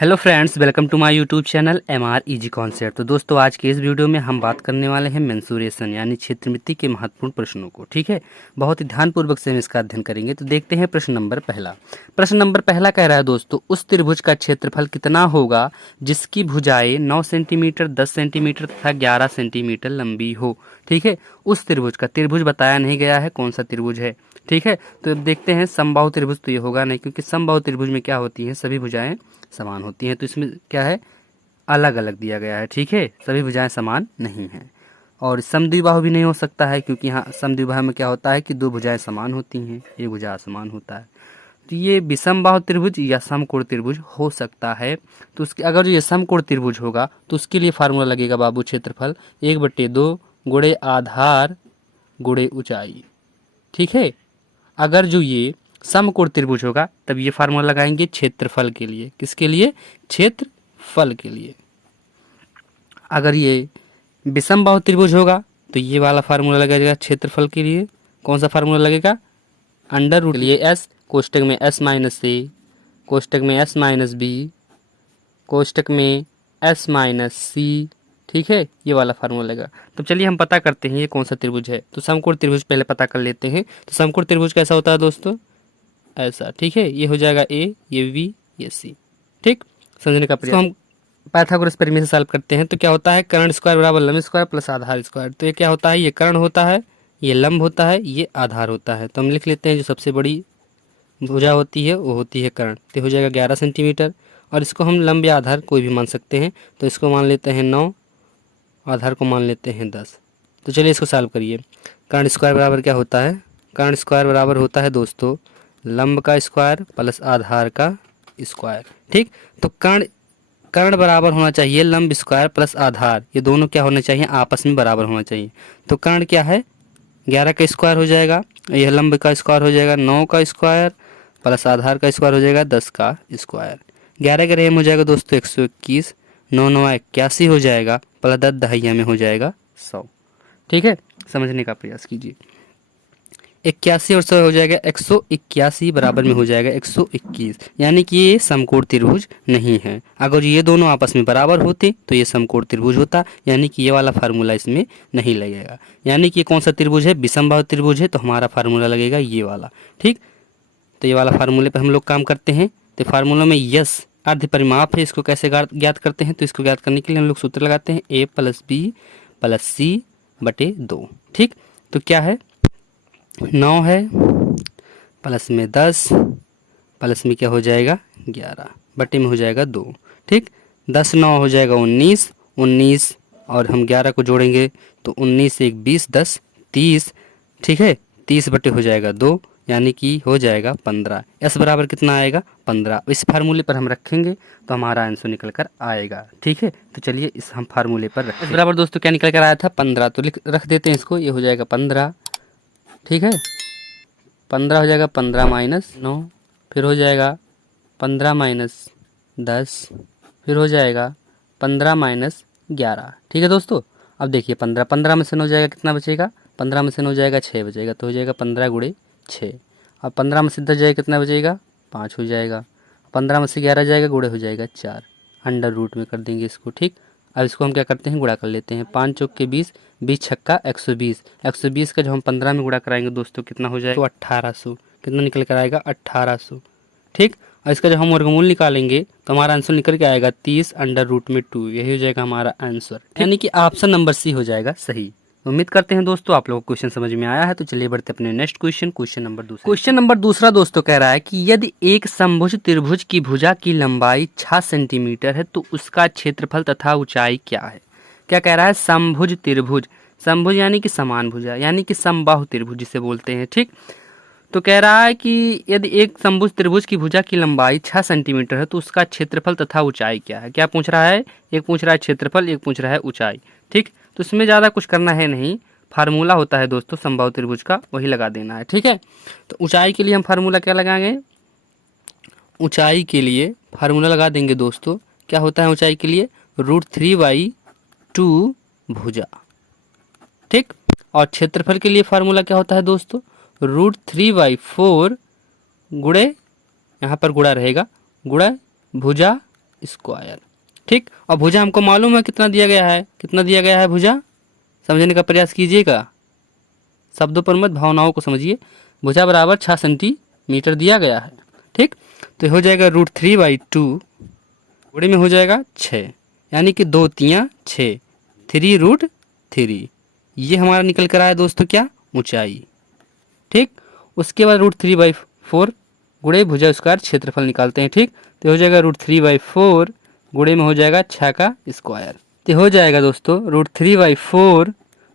Hello friends, welcome to my YouTube channel MR easy concept. तो दोस्तों, आज के इस वीडियो में हम बात करने वाले हैं मेंसुरेशन यानी क्षेत्रमिति के महत्वपूर्ण प्रश्नों को। ठीक है, बहुत ही ध्यानपूर्वक से हम इसका अध्ययन करेंगे। तो देखते हैं प्रश्न नंबर पहला। प्रश्न नंबर पहला कह रहा है दोस्तों, उस त्रिभुज का क्षेत्रफल कितना होगा जिसकी भुजाएं 9 सेंटीमीटर, 10 सेंटीमीटर तथा 11 सेंटीमीटर लंबी हो। ठीक है, उस त्रिभुज का, त्रिभुज बताया नहीं गया है कौन सा त्रिभुज है। ठीक है, तो अब देखते हैं समबाहु त्रिभुज तो ये होगा नहीं, क्योंकि समबाहु त्रिभुज में क्या होती है, सभी भुजाएं समान होती हैं। तो इसमें क्या है, अलग अलग दिया गया है। ठीक है, सभी भुजाएं समान नहीं हैं। और समद्विबाहु भी नहीं हो सकता है, क्योंकि यहाँ समद्विबाहु में क्या होता है कि दो भुजाएं समान होती हैं, एक भुजा असमान होता है। तो ये विषमबाहु त्रिभुज या समकोण त्रिभुज हो सकता है। तो उसके अगर ये समकोण त्रिभुज होगा तो उसके लिए फार्मूला लगेगा बाबू, क्षेत्रफल 1/2 गुणे आधार गुणे ऊंचाई। ठीक है, अगर जो ये समकोण त्रिभुज होगा तब ये फार्मूला लगाएंगे क्षेत्रफल के लिए। किसके लिए? क्षेत्रफल के लिए। अगर ये विषमबाहु त्रिभुज होगा तो ये वाला फार्मूला लगेगा क्षेत्रफल के लिए। कौन सा फार्मूला लगेगा? अंडर रूट लिए एस, कोष्टक में एस माइनस ए, कोष्टक में एस माइनस बी, कोष्टक में एस माइनस सी। ठीक है, ये वाला फार्मूला लगेगा। तो चलिए हम पता करते हैं ये कौन सा त्रिभुज है। तो समकोण त्रिभुज पहले पता कर लेते हैं। तो समकोण त्रिभुज कैसा होता है दोस्तों? ऐसा। ठीक है, ये हो जाएगा ए, ये बी, ये सी। ठीक, समझने का प्रयास। तो हम पाइथागोरस प्रमेय से सॉल्व करते हैं। तो क्या होता है, कर्ण स्क्वायर बराबर लंब स्क्वायर प्लस आधार स्क्वायर। तो ये क्या होता है, ये कर्ण होता है, ये लंब होता है, ये आधार होता है। तो हम लिख लेते हैं जो सबसे बड़ी भुजा होती है वो होती है कर्ण। तो हो जाएगा 11 सेंटीमीटर। और इसको हम लंब या आधार कोई भी मान सकते हैं। तो इसको मान लेते हैं 9, आधार को मान लेते हैं 10। तो चलिए इसको सॉल्व करिए। कर्ण स्क्वायर बराबर क्या होता है? कर्ण स्क्वायर बराबर होता है दोस्तों लंब का स्क्वायर प्लस आधार का स्क्वायर। ठीक, तो कर्ण बराबर होना चाहिए लंब स्क्वायर प्लस आधार, ये दोनों क्या होने चाहिए, आपस में बराबर होना चाहिए। तो कर्ण क्या है, 11 का स्क्वायर हो जाएगा, यह लंब का स्क्वायर हो जाएगा 9 का स्क्वायर प्लस आधार का स्क्वायर हो जाएगा 10 का स्क्वायर। 11 का रेम हो जाएगा दोस्तों 121, 9 9 81 हो जाएगा, प्लस 10 दहाइया में हो जाएगा 100। ठीक है, समझने का प्रयास कीजिए। 81 और 100 हो जाएगा 181 बराबर में हो जाएगा 121, यानी कि ये समकोण त्रिभुज नहीं है। अगर ये दोनों आपस में बराबर होते तो ये समकोण त्रिभुज होता, यानी कि ये वाला फार्मूला इसमें नहीं लगेगा। यानी कि ये कौन सा त्रिभुज है, विषमबाहु त्रिभुज है, तो हमारा फार्मूला लगेगा ये वाला। ठीक, तो ये वाला फार्मूले पर हम लोग काम करते हैं। तो फार्मूला में यस अर्ध परिमाप है, इसको कैसे ज्ञात करते हैं? तो इसको ज्ञात करने के लिए हम लोग सूत्र लगाते हैं a प्लस बी प्लस सी बटे 2। ठीक, तो क्या है, 9 है प्लस में 10 प्लस में क्या हो जाएगा 11 बटे में हो जाएगा 2। ठीक, 10 9 हो जाएगा 19, 19 और हम 11 को जोड़ेंगे तो 19 से 1 20, 10 30। ठीक है, 30 बटे हो जाएगा 2, यानी कि हो जाएगा 15। एस बराबर कितना आएगा, 15। इस फार्मूले पर हम रखेंगे तो हमारा आंसर निकल कर आएगा। ठीक है, तो चलिए इस हम फार्मूले पर रखें। एस बराबर दोस्तों क्या निकल कर आया था, 15। तो रख देते हैं इसको, ये हो जाएगा 15। ठीक है, 15 हो जाएगा 15 माइनस 9, फिर हो जाएगा 15 माइनस 10, फिर हो जाएगा 15 माइनस 11। ठीक है दोस्तों, अब देखिए 15 में से 9 जाएगा, कितना बचेगा, 15 में से 9 जाएगा 6 बचेगा, तो हो जाएगा 15 गुणे 6। अब 15 में से 10 जाएगा, कितना बचेगा, 5 हो जाएगा। 15 में से 11 जाएगा, गुणे हो जाएगा 4, अंडर रूट में कर देंगे इसको। ठीक, अब इसको हम क्या करते हैं, गुणा कर लेते हैं। 5 चौक के 20, 20 छक्का 120, 120 का जो हम 15 में गुणा कराएंगे दोस्तों कितना हो जाएगा, तो 1800। कितना निकल कर आएगा, 1800। ठीक, और इसका जब हम वर्गमूल निकालेंगे तो हमारा आंसर निकल के आएगा 30 अंडर रूट में 2। यही हो जाएगा हमारा आंसर, यानी कि ऑप्शन नंबर सी हो जाएगा सही। उम्मीद करते हैं दोस्तों आप लोगों को क्वेश्चन समझ में आया है। तो चलिए बढ़ते अपने नेक्स्ट क्वेश्चन, क्वेश्चन नंबर दूसरा दोस्तों कह रहा है कि यदि एक समभुज त्रिभुज की भुजा की लंबाई 6 सेंटीमीटर है तो उसका क्षेत्रफल तथा ऊंचाई क्या है। क्या कह रहा है, समभुज त्रिभुज, समभुज यानी कि समान भुजा, यानी कि समबाहु त्रिभुज जिसे बोलते हैं। ठीक, तो कह रहा है कि यदि एक समभुज त्रिभुज की भुजा की लंबाई 6 सेंटीमीटर है तो उसका क्षेत्रफल तथा ऊंचाई क्या है। क्या पूछ रहा है, एक पूछ रहा है क्षेत्रफल, एक पूछ रहा है ऊंचाई। ठीक, तो इसमें ज़्यादा कुछ करना है नहीं, फार्मूला होता है दोस्तों समबाहु त्रिभुज का, वही लगा देना है। ठीक है, तो ऊंचाई के लिए हम फार्मूला क्या लगाएंगे, ऊंचाई के लिए फार्मूला लगा देंगे दोस्तों। क्या होता है ऊंचाई के लिए, √3/2 भुजा। ठीक, और क्षेत्रफल के लिए फार्मूला क्या होता है दोस्तों, √3/4 गुणे, यहाँ पर गुणा रहेगा, गुणा भुजा स्क्वायर। ठीक, और भुजा हमको मालूम है कितना दिया गया है, कितना दिया गया है भुजा, समझने का प्रयास कीजिएगा, शब्दों पर मत भावनाओं को समझिए। भुजा बराबर 6 सेंटीमीटर दिया गया है। ठीक, तो हो जाएगा √3/2, गुणे में हो जाएगा 6, यानी कि 2 तियाँ 6, 3√3, ये हमारा निकल कर आया दोस्तों क्या, ऊंचाई। ठीक, उसके बाद √3/4 गुणे भुजा स्क्वायर क्षेत्रफल निकालते हैं। ठीक, तो हो जाएगा √3/4 गुणे में हो जाएगा 6 का स्क्वायर, तो हो जाएगा दोस्तों √3/4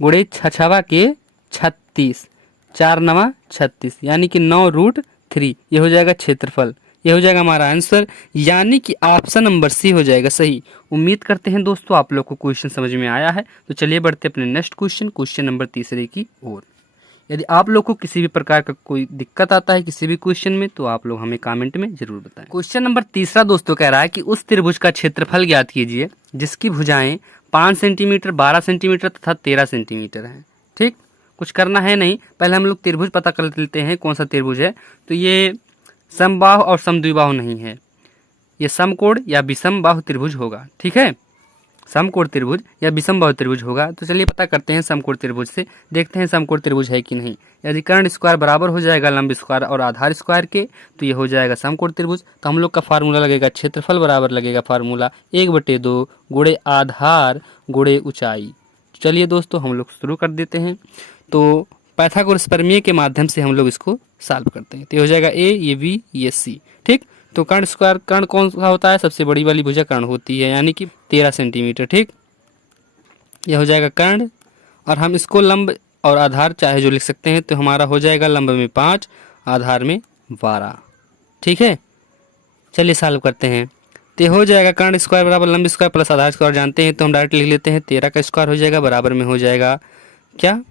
गुणे 6 के 36, 4 9 36, यानी कि 9√3, ये हो जाएगा क्षेत्रफल, ये हो जाएगा हमारा आंसर, यानी कि ऑप्शन नंबर सी हो जाएगा सही। उम्मीद करते हैं दोस्तों आप लोग को क्वेश्चन समझ में आया है। तो चलिए बढ़ते अपने नेक्स्ट क्वेश्चन नंबर 3 की ओर। यदि आप लोग को किसी भी प्रकार का कोई दिक्कत आता है किसी भी क्वेश्चन में, तो आप लोग हमें कमेंट में जरूर बताएं। क्वेश्चन नंबर 3 दोस्तों कह रहा है कि उस त्रिभुज का क्षेत्रफल ज्ञात कीजिए जिसकी भुजाएं 5 सेंटीमीटर, 12 सेंटीमीटर तथा 13 सेंटीमीटर हैं। ठीक, कुछ करना है नहीं, पहले हम लोग त्रिभुज पता कर लेते हैं कौन सा त्रिभुज है। तो ये समबाहु और समद्विबाहु नहीं है, ये समकोण या विषमबाहु त्रिभुज होगा। ठीक है, समकोण त्रिभुज या विषमबाहु त्रिभुज होगा। तो चलिए पता करते हैं समकोण त्रिभुज से, देखते हैं समकोण त्रिभुज है कि नहीं। यदि कर्ण स्क्वायर बराबर हो जाएगा लंब स्क्वायर और आधार स्क्वायर के, तो ये हो जाएगा समकोण त्रिभुज। तो हम लोग का फार्मूला लगेगा क्षेत्रफल बराबर लगेगा फार्मूला 1/2 गुणे आधार गुणे ऊंचाई। चलिए दोस्तों हम लोग शुरू कर देते हैं। तो पाइथागोरस प्रमेय के माध्यम से हम लोग इसको सॉल्व करते हैं। तो ये हो जाएगा ए, ये बी, ये सी। ठीक, तो कर्ण स्क्वायर, कर्ण कौन सा होता है, सबसे बड़ी वाली भुजा कर्ण होती है, यानी कि 13 सेंटीमीटर। ठीक, यह हो जाएगा कर्ण, और हम इसको लंब और आधार चाहे जो लिख सकते हैं। तो हमारा हो जाएगा लंब में 5, आधार में 12। ठीक है, चलिए सॉल्व करते हैं। तो हो जाएगा कर्ण स्क्वायर बराबर लंब स्क्वायर प्लस आधार स्क्वायर जानते हैं, तो हम डायरेक्ट लिख लेते हैं। 13 का स्क्वायर हो जाएगा बराबर में हो जाएगा क्या,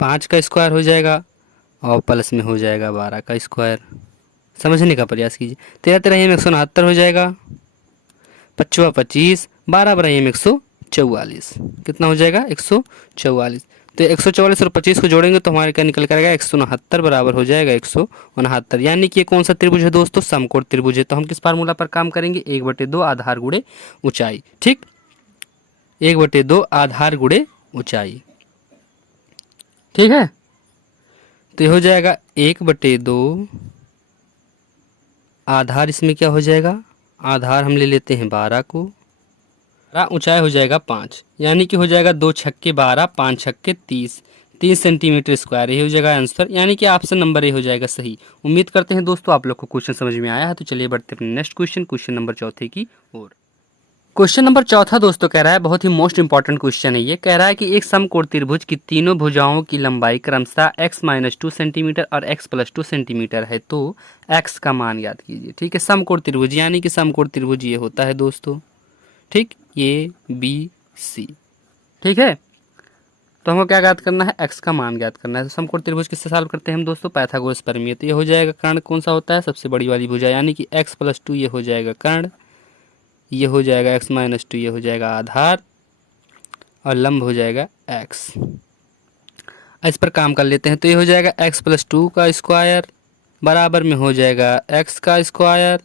5 का स्क्वायर हो जाएगा और प्लस में हो जाएगा 12 का स्क्वायर। समझने का प्रयास कीजिए। 13 13 169 हो जाएगा, 5 25, 12 12 144, कितना हो जाएगा 144। तो 144 और 25 को जोड़ेंगे तो हमारे क्या निकल कर आएगा 169 बराबर हो जाएगा 169, यानी कि ये कौन सा त्रिभुज है दोस्तों, समकोण त्रिभुज है। तो हम किस फार्मूला पर काम करेंगे, 1/2 आधार गुणे ऊंचाई। ठीक, 1/2 आधार गुणे ऊंचाई। ठीक है, तो ये हो जाएगा 1/2 आधार, इसमें क्या हो जाएगा, आधार हम ले लेते हैं 12 को, ऊंचाई हो जाएगा 5, यानी कि हो जाएगा 2 छक्के 12, 5 छक्के 30 सेंटीमीटर स्क्वायर। ये हो जाएगा आंसर, यानी कि ऑप्शन नंबर ए हो जाएगा सही। उम्मीद करते हैं दोस्तों आप लोग को क्वेश्चन समझ में आया है। तो चलिए बढ़ते अपने नेक्स्ट क्वेश्चन नंबर 4 की ओर। क्वेश्चन नंबर 4 दोस्तों कह रहा है, बहुत ही मोस्ट इंपॉर्टेंट क्वेश्चन है ये। कह रहा है कि एक समकोण त्रिभुज की तीनों भुजाओं की लंबाई क्रमशः x-2 सेंटीमीटर और x+2 सेंटीमीटर है, तो x का मान याद कीजिए। ठीक है, समकोण त्रिभुज, यानी कि समकोण त्रिभुज ये होता है दोस्तों। ठीक, ये बी सी। ठीक है, तो हमको क्या ज्ञात करना है, x का मान ज्ञात करना है। तो समकोण त्रिभुज किससे सॉल्व करते हैं हम दोस्तों, पाइथागोरस प्रमेय। तो ये हो जाएगा कर्ण कौन सा होता है, सबसे बड़ी वाली भुजा, यानी कि x+2 ये हो जाएगा कर्ण, ये हो जाएगा x-2 ये हो जाएगा आधार, और लंब हो जाएगा x। इस पर काम कर लेते हैं। तो ये हो जाएगा x+2 का स्क्वायर बराबर में हो जाएगा x का स्क्वायर,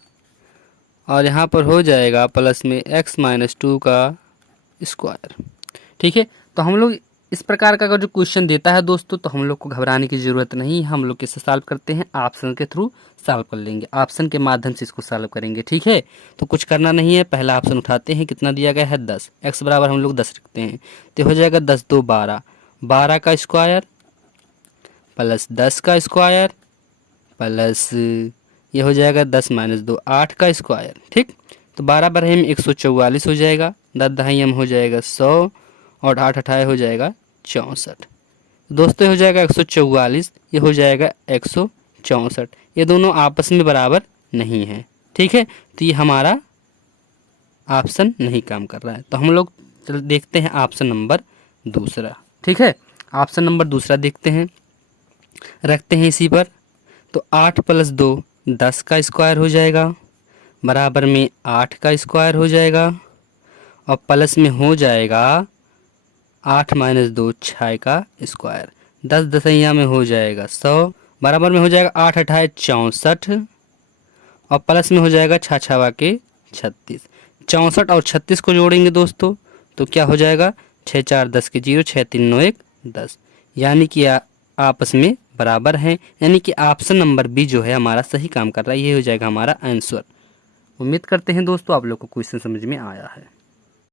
और यहाँ पर हो जाएगा प्लस में x-2 का स्क्वायर। ठीक है, तो हम लोग इस प्रकार का अगर जो क्वेश्चन देता है दोस्तों, तो हम लोग को घबराने की ज़रूरत नहीं है। हम लोग किससे सॉल्व करते हैं, ऑप्शन के थ्रू सॉल्व कर लेंगे, ऑप्शन के माध्यम से इसको सॉल्व करेंगे। ठीक है, तो कुछ करना नहीं है, पहला ऑप्शन उठाते हैं, कितना दिया गया है 10, x बराबर हम लोग 10 रखते हैं। तो हो जाएगा 10 2 12, 12 का स्क्वायर प्लस 10 का स्क्वायर प्लस ये हो जाएगा 10 - 2 8 का स्क्वायर। ठीक, तो 12 12 में 144 हो जाएगा, 10 10 हो जाएगा 100, और 8 8 हो जाएगा 64। दोस्तों ये हो जाएगा 144, ये हो जाएगा 164, ये दोनों आपस में बराबर नहीं है। ठीक है, तो ये हमारा ऑप्शन नहीं काम कर रहा है। तो हम लोग चल देखते हैं ऑप्शन नंबर दूसरा। ठीक है, ऑप्शन नंबर दूसरा देखते हैं, रखते हैं इसी पर। तो 8 + 2 10 का स्क्वायर हो जाएगा, बराबर में 8 का स्क्वायर हो जाएगा, और प्लस में हो जाएगा 8 - 2 6 का स्क्वायर, 10 10 में हो जाएगा 100, बराबर में हो जाएगा 8 8 64, और प्लस में हो जाएगा 6 6 के 36। 64 और 36 को जोड़ेंगे दोस्तों तो क्या हो जाएगा, 6 4 10 के 0, 6 3 9 1 10, यानी कि आपस में बराबर हैं, यानी कि ऑप्शन नंबर बी जो है हमारा सही काम कर रहा है। ये हो जाएगा हमारा आंसर। उम्मीद करते हैं दोस्तों आप लोग को क्वेश्चन समझ में आया है।